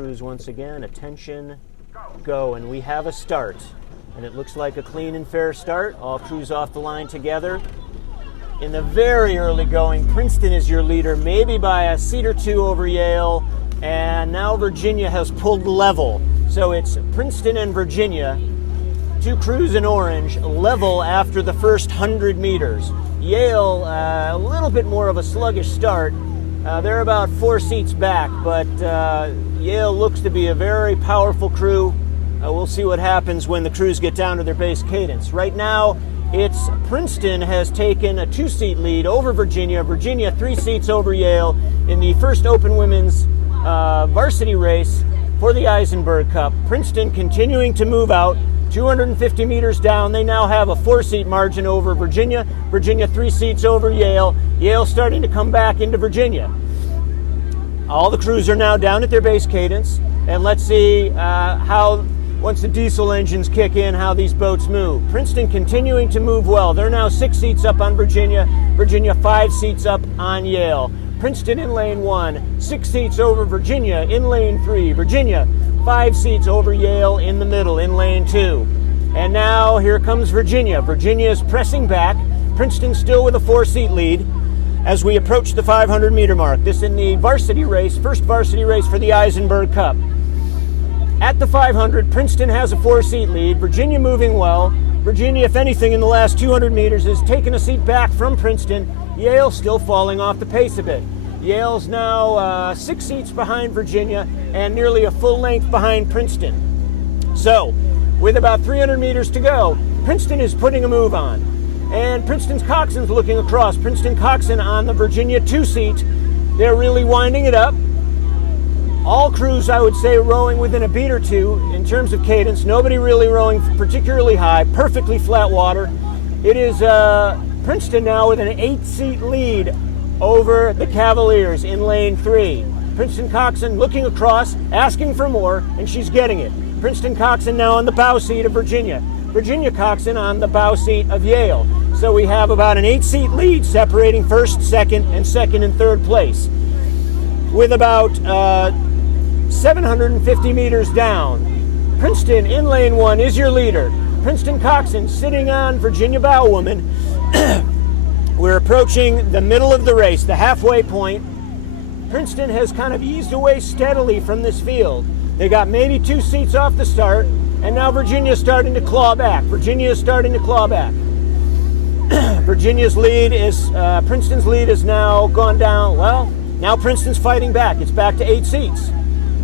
crews once again. Attention, go. And we have a start. And it looks like a clean and fair start. All crews off the line together. In the very early going, Princeton is your leader, maybe by a seat or two over Yale. And now Virginia has pulled level. So it's Princeton and Virginia, two crews in orange, level after the first 100 meters. Yale, a little bit more of a sluggish start. They're about 4 seats back, but Yale looks to be a very powerful crew. We'll see what happens when the crews get down to their base cadence. Right now, it's Princeton has taken a 2-seat lead over Virginia. Virginia 3 seats over Yale in the first open women's varsity race for the Eisenberg Cup. Princeton continuing to move out. 250 meters down, they now have a 4-seat margin over Virginia. Virginia 3 seats over Yale. Yale starting to come back into Virginia. All the crews are now down at their base cadence, and let's see how, once the diesel engines kick in, how these boats move. Princeton continuing to move well. They're now 6 seats up on Virginia. Virginia 5 seats up on Yale. Princeton in lane 1, 6 seats over Virginia in lane 3. Virginia 5 seats over Yale in the middle in lane 2. And now here comes Virginia. Virginia is pressing back. Princeton still with a 4-seat lead as we approach the 500-meter mark. This in the varsity race, first varsity race for the Eisenberg Cup. At the 500, Princeton has a 4-seat lead. Virginia moving well. Virginia, if anything, in the last 200 meters has taken a seat back from Princeton. Yale still falling off the pace a bit. Yale's now 6 seats behind Virginia and nearly a full length behind Princeton. So, with about 300 meters to go, Princeton is putting a move on. And Princeton's coxswain's looking across. Princeton coxswain on the Virginia 2-seat. They're really winding it up. All crews, I would say, rowing within a beat or two in terms of cadence. Nobody really rowing particularly high. Perfectly flat water. It is Princeton now with an 8-seat lead over the Cavaliers in lane 3. Princeton coxswain looking across, asking for more, and she's getting it. Princeton coxswain now on the bow seat of Virginia. Virginia coxswain on the bow seat of Yale. So we have about an 8-seat lead separating first, second, and third place. With about 750 meters down, Princeton in lane 1 is your leader. Princeton coxswain sitting on Virginia bowwoman. We're approaching the middle of the race, the halfway point. Princeton has kind of eased away steadily from this field. They got maybe 2 seats off the start, and now Virginia's starting to claw back. Virginia's starting to claw back. Virginia's lead is, Princeton's lead has now gone down. Well, now Princeton's fighting back. It's back to 8 seats.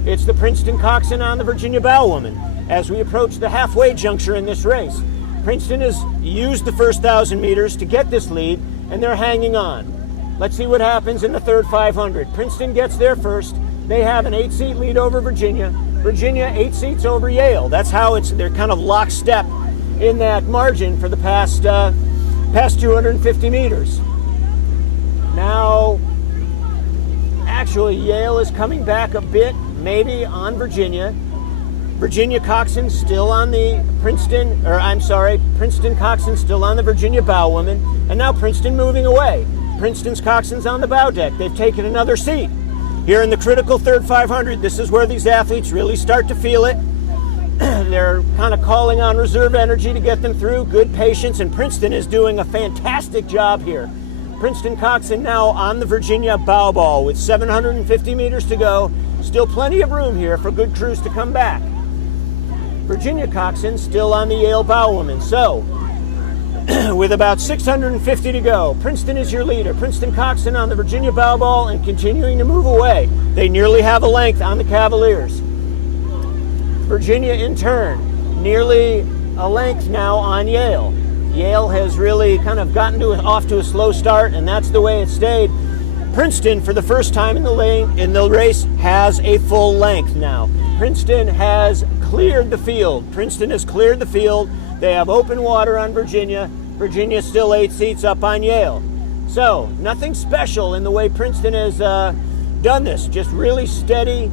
It's the Princeton coxswain on the Virginia bowwoman as we approach the halfway juncture in this race. Princeton has used the first 1,000 meters to get this lead, and they're hanging on. Let's see what happens in the third 500. Princeton gets there first. They have an 8-seat lead over Virginia. Virginia 8 seats over Yale. That's how they're kind of lockstep in that margin for the past 250 meters. Now, actually, Yale is coming back a bit, maybe on Virginia. Virginia coxswain still on the Princeton coxswain still on the Virginia bowwoman, and now Princeton moving away. Princeton's coxswain's on the bow deck. They've taken another seat. Here in the critical third 500, this is where these athletes really start to feel it. They're kind of calling on reserve energy to get them through, good patience, and Princeton is doing a fantastic job here. Princeton coxswain now on the Virginia bow ball with 750 meters to go. Still plenty of room here for good crews to come back. Virginia coxswain still on the Yale bowwoman. So, with about 650 to go, Princeton is your leader. Princeton coxswain on the Virginia bow ball and continuing to move away. They nearly have a length on the Cavaliers. Virginia, in turn, nearly a length now on Yale. Yale has really kind of gotten off to a slow start, and that's the way it stayed. Princeton, for the first time in the race, has a full length now. Princeton has cleared the field. Princeton has cleared the field. They have open water on Virginia. Virginia still 8 seats up on Yale. So, nothing special in the way Princeton has done this. Just really steady,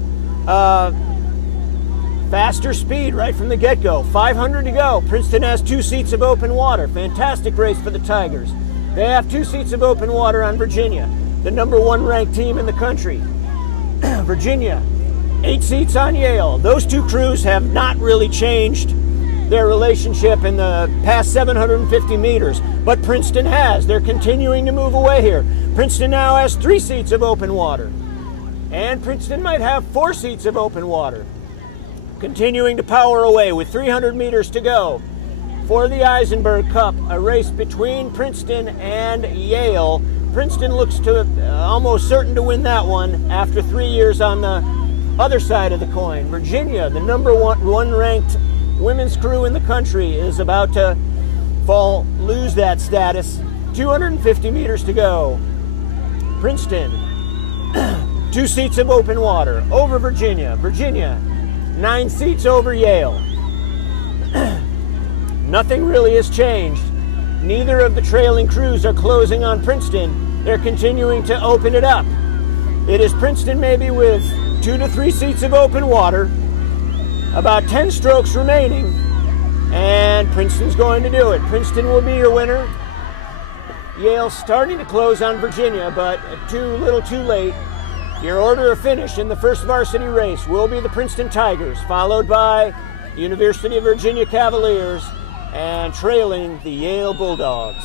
faster speed right from the get-go. 500 to go. Princeton has 2 seats of open water. Fantastic race for the Tigers. They have 2 seats of open water on Virginia, the #1 ranked team in the country. Virginia 8 seats on Yale. Those two crews have not really changed their relationship in the past 750 meters, but Princeton has. They're continuing to move away here. Princeton now has 3 seats of open water, and Princeton might have 4 seats of open water. Continuing to power away with 300 meters to go for the Eisenberg Cup, a race between Princeton and Yale. Princeton looks to almost certain to win that one after 3 years on the other side of the coin. Virginia, the number one ranked women's crew in the country, is about to lose that status. 250 meters to go. Princeton, 2 seats of open water over Virginia. Virginia, 9 seats over Yale. Nothing really has changed. Neither of the trailing crews are closing on Princeton. They're continuing to open it up. It is Princeton maybe with 2 to 3 seats of open water, about 10 strokes remaining, and Princeton's going to do it. Princeton will be your winner. Yale's starting to close on Virginia, but too little too late. Your order of finish in the first varsity race will be the Princeton Tigers, followed by University of Virginia Cavaliers, and trailing the Yale Bulldogs.